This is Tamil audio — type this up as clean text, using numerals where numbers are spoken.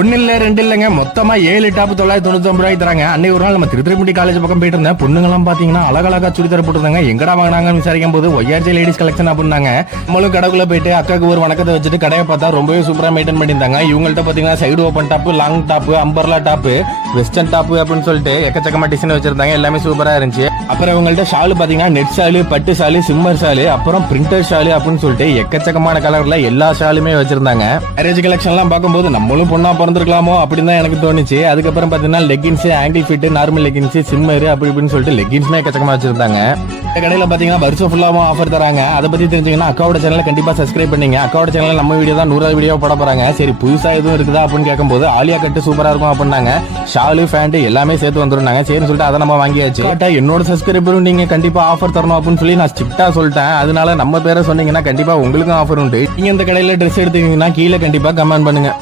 ஒன்னு இல்ல ரெண்டு இல்லங்க, மொத்தமா 7 டாப் 999 ரூபாய் தராங்க. அன்னைக்கு ஒரு நாள் நம்ம திருத்திருப்பட்டி காலேஜ் பக்கம் போயிட்டு இருந்தேன். பொண்ணுங்கெல்லாம் பாத்தீங்கன்னா அழகழகா சுடிதார் போட்டுருந்தாங்க. எங்கடா வாங்கினாங்கன்னு விசாரிக்கும் போது ஒய்ஆர்ஜி லேடிஸ் கலெக்ஷன் அப்படின்னாங்க. நம்மளும் கடைக்குள்ள போயிட்டு அக்காக்கு ஒரு வணக்கத்தை வச்சுட்டு கடையை பார்த்தா ரொம்பவே சூப்பரா மெயின்டைன் பண்ணியிருந்தாங்க. இவங்கள்ட்ட பாத்தீங்கன்னா side open top, long top, umbrella top, western top அப்படின்னு சொல்லிட்டு எக்கச்சக்கமா டிசைன் வச்சிருந்தாங்க. எல்லாமே சூப்பரா இருந்துச்சு. அப்புறம் இவங்கள்ட்ட ஷாலு பாத்தீங்கன்னா நெட் ஷாலு, பட்டு ஷாலு, சிம்மர் ஷாலு, அப்புறம் பிரிண்டர் ஷாலு அப்படின்னு சொல்லிட்டு எக்கச்சக்கமான கலர்ல எல்லா ஷாலுமே வச்சிருந்தாங்க. மேரேஜ் கலெக்ஷன் எல்லாம் பார்க்கும்போது நம்மளும் பொண்ணா பிறந்திருக்கலாமோ அப்படின்னு தான் எனக்கு தோணுச்சு. அதுக்கப்புறம் பாத்தீங்கன்னா leggings, ankle fit, normal leggings, shimmer அப்படி இப்படின்னு சொல்லிட்டு லெகின்ஸ்மே எக்கச்சக்கமா வச்சிருந்தாங்க. இந்த கடையில பாத்தீங்கன்னா வருஷம் ஃபுல்லாவும் ஆஃபர் தராங்க. அதை பத்தி தெரிஞ்சுங்கன்னா அக்காவோட சேனலை கண்டிப்பா சப்ஸ்கிரைப் பண்ணீங்க. அக்காவோட சேனல்ல நம்ம வீடியோ தான் 100வது வீடியோ போட போறாங்க. சரி புதுசா எதுவும் இருக்குதா அப்படின்னு கேட்கும்போது ஆலியா கட்டு சூப்பரா இருக்கும் அப்படின்னாங்க. ஷாலு, பேண்ட் எல்லாமே சேர்த்து வந்துருந்தாங்க. சரின்னு சொல்லிட்டு அதை நம்ம வாங்கியாச்சு. என்னோட சப்ஸ்கிரைபரும் நீங்க கண்டிப்பா ஆஃபர் தரணும் அப்படின்னு சொல்லி நான் ஸ்ட்ரிக்டா சொல்லிட்டேன். அதனால நம்ம பேரை சொன்னீங்கன்னா கண்டிப்பா உங்களுக்கும் ஆஃபர் உண்டு. நீங்க இந்த கடையில ட்ரெஸ் எடுத்தீங்கன்னா கீழே கண்டிப்பா கமெண்ட் பண்ணுங்க.